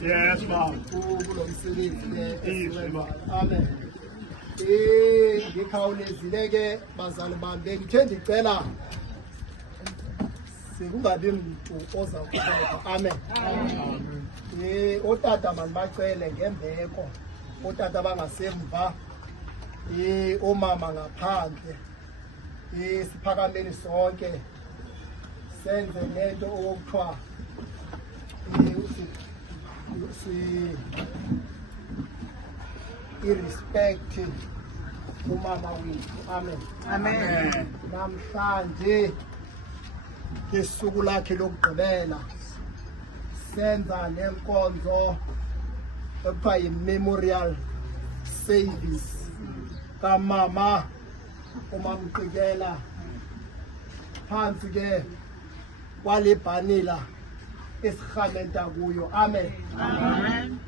Yes, Father. Amen. Ngikhawulezile ke bazali bami bengithe ndicela sekungabi muntu oza kukhona. Amen. Otata mandibacele ngembeko, otata bangasemva, omama ngaphandle, siphakameni sonke senze lento okuthiwa irespect umama wethu. Amen. Amen. Namhlanje ngesuku lakhe lokugqibela senza lenkonzo ekuthiwa yi-memorial service kamama uMamqikela phansi ke kwale bhanila esirhamenta kuyo. Amen. Amen.